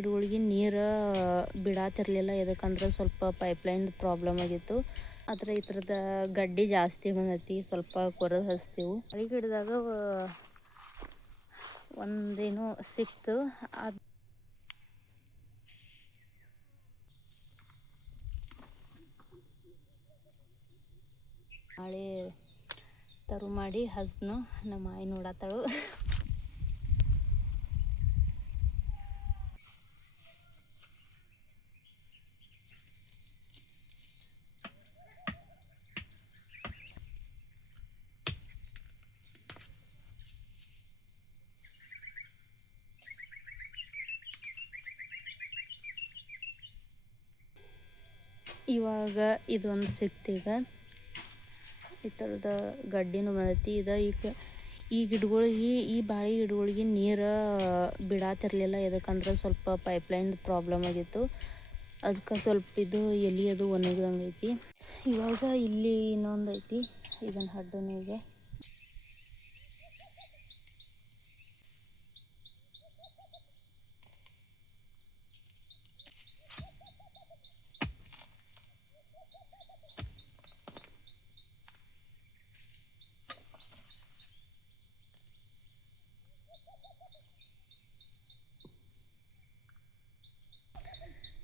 ಗಿಡಗಳಿಗೆ ನೀರು ಬಿಡಾತಿರ್ಲಿಲ್ಲ. ಯಾಕಂದ್ರೆ ಸ್ವಲ್ಪ ಪೈಪ್ಲೈನ್ ಪ್ರಾಬ್ಲಮ್ ಆಗಿತ್ತು. ಆದರೆ ಈ ಥರದ ಗಡ್ಡಿ ಜಾಸ್ತಿ ಬಂದೈತಿ. ಸ್ವಲ್ಪ ಕೊರೆದು ಹಚ್ತೀವಿ. ಬಾಳೆ ಗಿಡದಾಗ ಒಂದೇನೋ ಸಿಕ್ತು. ಅದು ನಾಳೆ ತರು ಮಾಡಿ ಹಸ್ನು ನಮ್ಮ ಆಯಿ ನೋಡತ್ತಳು. ಇವಾಗ ಇದೊಂದು ಸಿಕ್ತೀಗ ಈ ಥರದ ಗಡ್ಡಿನೂ ಬಂದೈತಿ. ಈಗ ಈ ಗಿಡಗಳಿಗೆ, ಈ ಬಾಳೆ ಗಿಡಗಳಿಗೆ ನೀರು ಬಿಡಾತಿರ್ಲಿಲ್ಲ. ಯಾಕಂದ್ರೆ ಸ್ವಲ್ಪ ಪೈಪ್ಲೈನ್ ಪ್ರಾಬ್ಲಮ್ ಆಗಿತ್ತು. ಅದಕ್ಕೆ ಸ್ವಲ್ಪ ಇದು ಎಲೆ ಅದು ಒಣಗ್ದಂಗೆ ಐತಿ. ಇವಾಗ ಇಲ್ಲಿ ಇನ್ನೊಂದು ಐತಿ, ಇದನ್ನು ಹಡ್ಡನು ಇದೆ.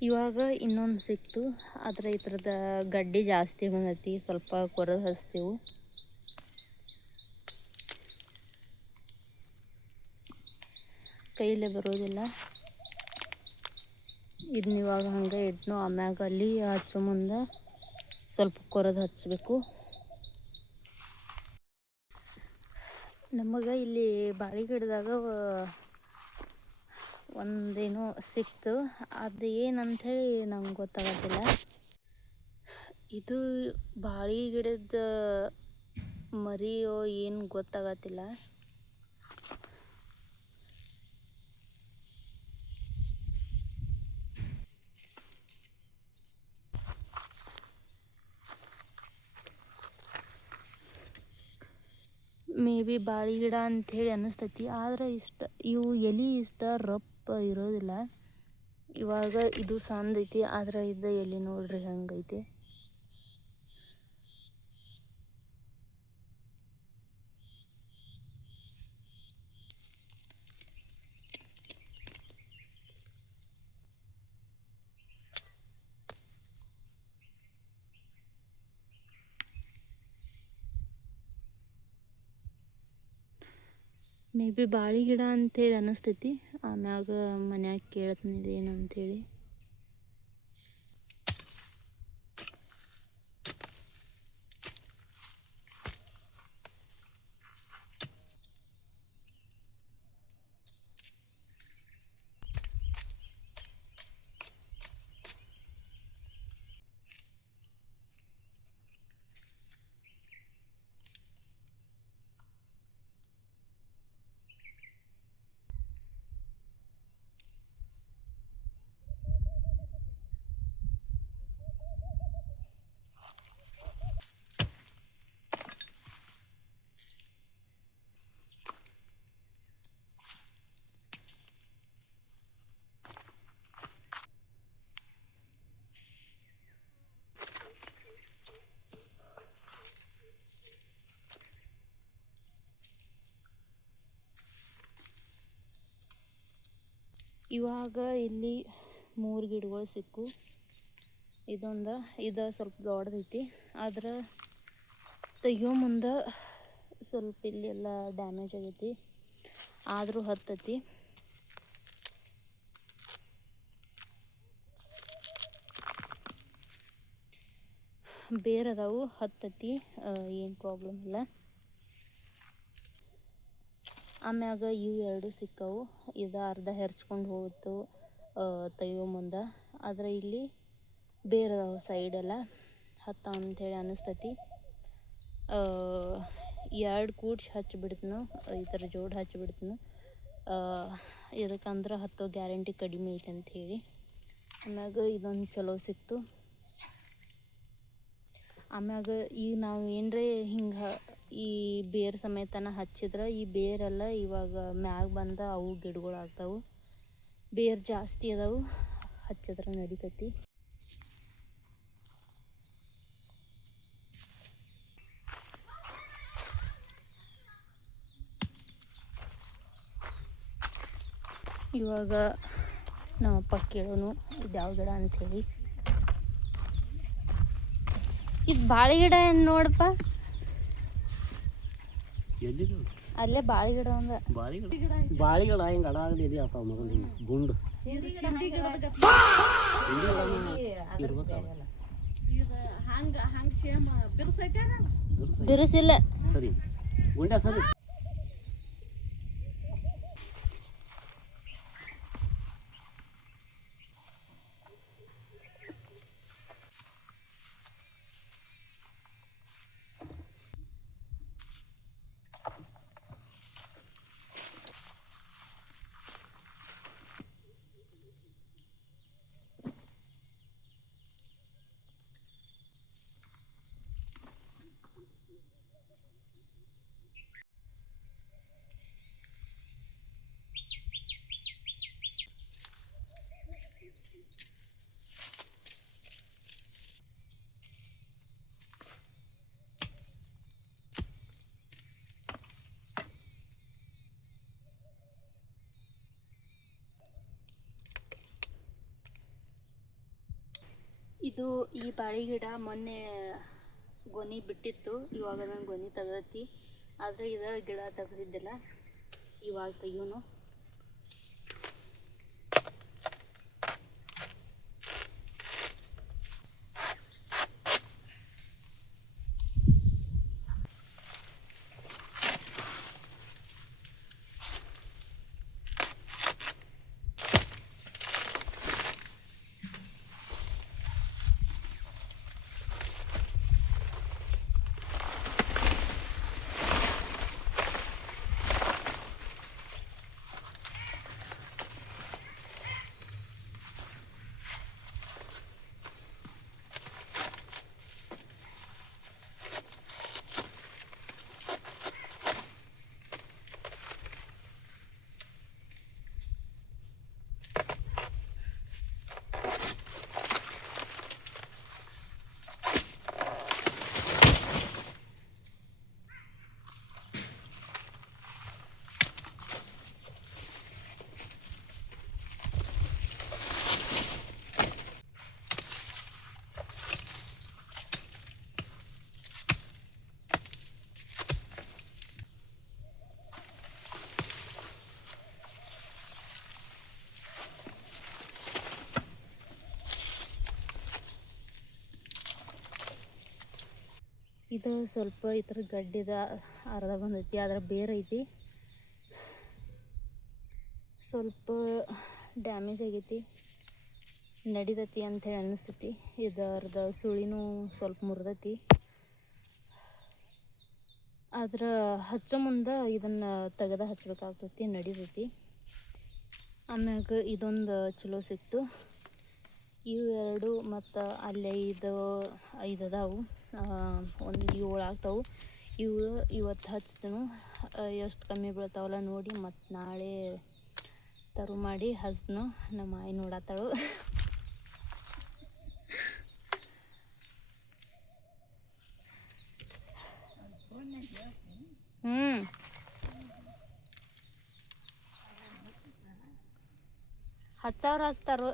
ಇವಾಗ ಇನ್ನೊಂದು ಸಿಕ್ತು. ಆದರೆ ಈ ಥರದ ಗಡ್ಡಿ ಜಾಸ್ತಿ ಬಂದೈತಿ. ಸ್ವಲ್ಪ ಕೊರೆದು ಹಚ್ತೀವಿ. ಕೈಲೇ ಬರೋದಿಲ್ಲ. ಇದನ್ನ ಇವಾಗ ಹಂಗೆ ಇಟ್ನು. ಆಮ್ಯಾಗ ಅಲ್ಲಿ ಹಚ್ಚೋ ಮುಂದೆ ಸ್ವಲ್ಪ ಕೊರೆದು ಹಚ್ಚಬೇಕು. ನಮಗೆ ಇಲ್ಲಿ ಬಾಳೆ ಗಿಡದಾಗ ಒಂದೇನೋ ಸಿಕ್ತು. ಅದು ಏನಂಥೇಳಿ ನಂಗೆ ಗೊತ್ತಾಗತ್ತಿಲ್ಲ. ಇದು ಬಾಳೆ ಗಿಡದ ಮರಿಯೋ ಏನು ಗೊತ್ತಾಗತ್ತಿಲ್ಲ. ಮೇ ಬಿ ಬಾಳೆ ಗಿಡ ಅಂಥೇಳಿ ಅನ್ನಿಸ್ತೈತಿ. ಆದ್ರೆ ಇವು ಎಲೆ ರಪ್ಪ ಇರೋದಿಲ್ಲ. ಇವಾಗ ಇದು ಸಣ್ಣದೈತಿ. ಆದ್ರೆ ಇದು ಎಲೆ ನೋಡ್ರಿ ಹಂಗೈತಿ. ಮೇ ಬಿ ಬಾಳೆ ಗಿಡ ಅಂಥೇಳಿ ಅನ್ನಿಸ್ತೈತಿ. ಆಮ್ಯಾಗ ಮನ್ಯಾಗ ಕೇಳ್ತೀನಿ ಇದೇನಂಥೇಳಿ. ಇವಾಗ ಇಲ್ಲಿ 3 ಗಿಡಗಳು ಸಿಕ್ಕು. ಇದು ಸ್ವಲ್ಪ ದೊಡ್ಡದೈತಿ. ಆದ್ರೆ ತೆಗಿಯೋ ಮುಂದೆ ಸ್ವಲ್ಪ ಇಲ್ಲಿ ಎಲ್ಲ ಡ್ಯಾಮೇಜ್ ಆಗೈತಿ. ಆದರೂ ಹತ್ತೈತಿ. ಬೇರೆ ಅದಾವು, ಹತ್ತೈತಿ. ಏನು ಪ್ರಾಬ್ಲಮ್ ಇಲ್ಲ. ಆಮ್ಯಾಗ ಇವು 2 ಸಿಕ್ಕವು. ಇದು ಅರ್ಧ ಹೆರ್ಚ್ಕೊಂಡು ಹೋಯ್ತು ತೆಗಿಯೋ ಮುಂದೆ. ಆದರೆ ಇಲ್ಲಿ ಬೇರೆ ಅದಾವು ಸೈಡೆಲ್ಲ ಹತ್ತ ಅಂಥೇಳಿ ಅನ್ನಿಸ್ತೈತಿ. 2 ಕೂಡ್ಸಿ ಹಚ್ಚಿಬಿಡ್ತೀನಿ. ಈ ಥರ ಜೋಡಿ ಹಚ್ಚಿಬಿಡ್ತೀನಿ. ಇದಕ್ಕಂದ್ರೆ ಹತ್ತೋ ಗ್ಯಾರಂಟಿ ಕಡಿಮೆ ಐತೆ ಅಂಥೇಳಿ. ಆಮ್ಯಾಗ ಇದೊಂದು ಚಲೋ ಸಿಕ್ತು. ಆಮ್ಯಾಗ ಈಗ ನಾವು ಏನರೇ ಹಿಂಗೆ ಈ ಬೇರು ಸಮೇತನ ಹಚ್ಚಿದ್ರೆ ಈ ಬೇರೆಲ್ಲ ಇವಾಗ ಮ್ಯಾಗ ಬಂದ ಅವು ಗಿಡಗಳು ಆಗ್ತಾವೆ. ಬೇರು ಜಾಸ್ತಿ ಅದಾವು, ಹಚ್ಚಿದ್ರೆ ನಡಿತೈತಿ. ಇವಾಗ ನಮ್ಮಪ್ಪ ಕೇಳೋನು ಇದ್ಯಾವ ಗಿಡ ಅಂಥೇಳಿ. ಇದು ಬಾಳೆ ಗಿಡ ಏನು ನೋಡಪ್ಪ, ಅಲ್ಲೇ ಬಾಳೆ ಗಿಡ ಒಂದ. ಬಾಳೆ ಗಿಡ ಹಿಂಗೆ ಅಡ ಇದೆಯಪ್ಪ ಮಗನ, ಹಿಂಗೆ ಗುಂಡು ಬಿರುಸಿಲ್ಲ. ಸರಿ ಗುಂಡೆ ಸರಿ. ಇದು ಈ ಬಾಳೆ ಗಿಡ ಮೊನ್ನೆ ಗೊನೆ ಬಿಟ್ಟಿತ್ತು, ಇವಾಗ ನಂಗೆ ಗೊನೆ ತೆಗ್ದೈತಿ. ಆದರೆ ಇದು ಗಿಡ ತೆಗ್ದಿದ್ದಿಲ್ಲ, ಇವಾಗ ತೆಗಿಯೋನು. ಇದು ಸ್ವಲ್ಪ ಈ ಥರ ಗಡ್ಡಿದ ಅರ್ಧ ಬಂದೈತಿ, ಅದರ ಬೇರೈತಿ ಸ್ವಲ್ಪ ಡ್ಯಾಮೇಜ್ ಆಗೈತಿ, ನಡಿತೈತಿ ಅಂಥೇಳಿ ಅನ್ನಿಸ್ತೈತಿ. ಇದರದ ಸುಳಿನೂ ಸ್ವಲ್ಪ ಮುರಿದೈತಿ. ಆದ್ರೆ ಹಚ್ಚೋ ಮುಂದೆ ಇದನ್ನು ತೆಗೆದ ಹಚ್ಬೇಕಾಗ್ತೈತಿ, ನಡಿತೈತಿ. ಆಮ್ಯಾಗ ಇದೊಂದು ಚಲೋ ಸಿಕ್ತು. ಇವು ಎರಡು ಮತ್ತು ಅಲ್ಲೇ ಐದು ಅದಾವು, ಒಂದು 7 ಆಗ್ತಾವೆ. ಇವತ್ತು ಹಚ್ತೇನೆ, ಎಷ್ಟು ಕಮ್ಮಿ ಬೀಳ್ತಾವಲ್ಲ ನೋಡಿ. ಮತ್ತು ನಾಳೆ ತರು ಮಾಡಿ ಹಚ್ತನು. ನಮ್ಮ ಆಯಿ ನೋಡತ್ತಾಳು. ಹಚ್ತಾರೋ.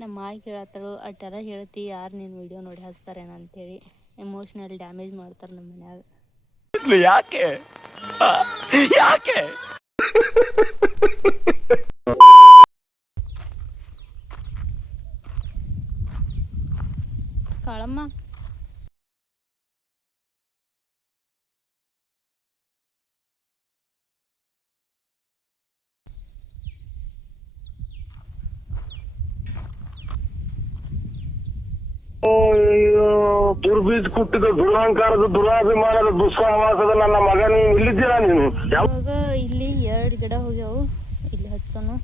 ನಮ್ಮ ಆಯಿ ಕೇಳತ್ತಳು, ಅಟ್ಟೆಲ್ಲ ಹೇಳ್ತಿ ಯಾರು ನಿನ್ನ ವಿಡಿಯೋ ನೋಡಿ ಹಚ್ತಾರೇನ ಅಂಥೇಳಿ. ಎಮೋಷ್ನಲ್ ಡ್ಯಾಮೇಜ್ ಮಾಡ್ತಾರೆ ನಮ್ಮ ಮನ್ಯಾಗ. ಯಾಕೆ ಯಾಕೆ ಕಾಳಮ್ಮ ದುರ್ಬೀಜ್ ಕುಟ್ಟಿದ ದುರಹಂಕಾರದ ದುರಾಭಿಮಾನದ ದುಸ್ಸಹವಾಸದ ನನ್ನ ಮಗನ ಇಲ್ಲಿದ್ದೀರಾ ನೀನು? ಇವಾಗ ಇಲ್ಲಿ 2 ಗಿಡ ಹೋಗ್ಯಾವು, ಇಲ್ಲಿ ಹಚ್ಚೋನು.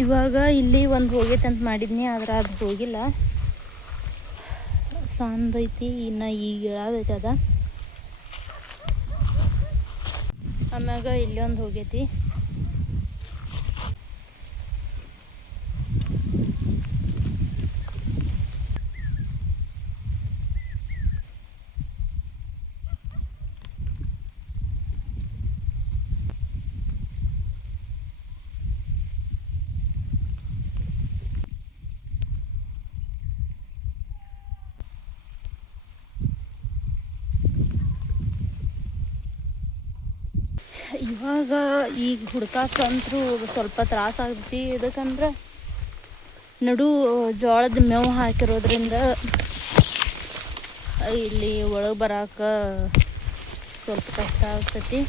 ಇವಾಗ ಇಲ್ಲಿ ಒಂದು ಹೋಗೈತೆ ಅಂತ ಮಾಡಿದ್ನಿ, ಆದ್ರೆ ಅದು ಹೋಗಿಲ್ಲ. ಸಂದೈತಿ ಇನ್ನು ಈಗ ಇಳಾದೈತಿ ಅದ. ಆಮ್ಯಾಗ ಇಲ್ಲೊಂದು ಹೋಗೈತಿ. ಇವಾಗ ಈಗ ಹುಡ್ಕಾಕಂತರೂ ಸ್ವಲ್ಪ ತ್ರಾಸ ಆಗ್ತೈತಿ. ಇದಕ್ಕಂದ್ರೆ ನಡು ಜೋಳದ ಮೇವು ಹಾಕಿರೋದ್ರಿಂದ ಇಲ್ಲಿ ಒಳಗೆ ಬರಾಕ ಸ್ವಲ್ಪ ಕಷ್ಟ ಆಗ್ತೈತಿ.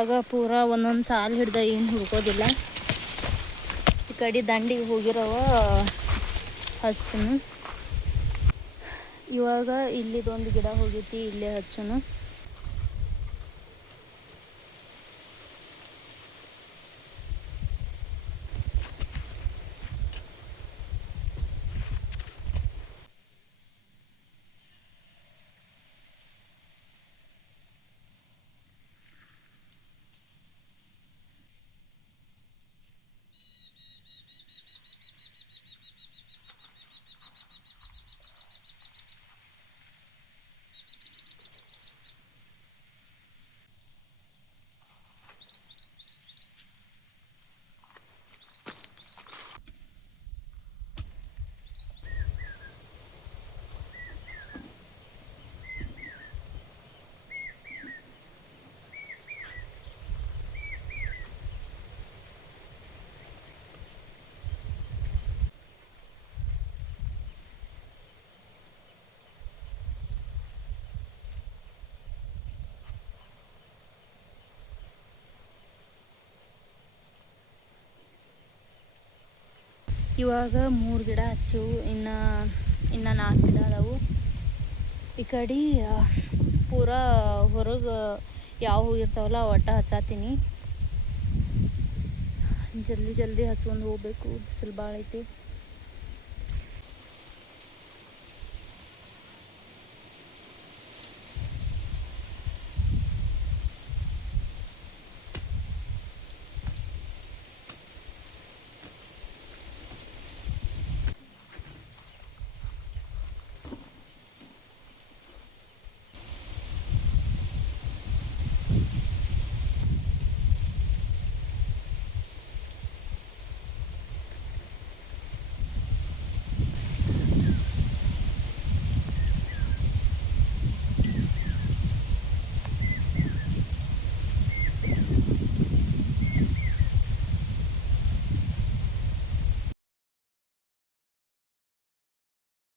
ಆಗ ಪೂರ ಒಂದೊಂದು ಸಾಲು ಹಿಡ್ದ ಏನು ಹುಡ್ಕೋದಿಲ್ಲ. ಈ ಕಡೆ ದಂಡಿಗೆ ಹೋಗಿರೋವ ಹಚ್ತೀನಿ. ಇವಾಗ ಇಲ್ಲಿದೊಂದು ಗಿಡ ಹೋಗೈತಿ, ಇಲ್ಲೇ ಹಚ್ಚೋನು. ಇವಾಗ 3 ಗಿಡ ಹಚ್ಚು, ಇನ್ನು 4 ಗಿಡ ಅದಾವು. ಈ ಕಡೆ ಪೂರಾ ಹೊರಗೆ ಯಾವ ಹೋಗಿರ್ತಾವಲ್ಲ ಒಟ್ಟ ಹಚ್ಚಾತೀನಿ. ಜಲ್ದಿ ಹಚ್ಕೊಂಡು ಹೋಗ್ಬೇಕು, ಬಿಸಿಲು ಭಾಳ ಐತಿ.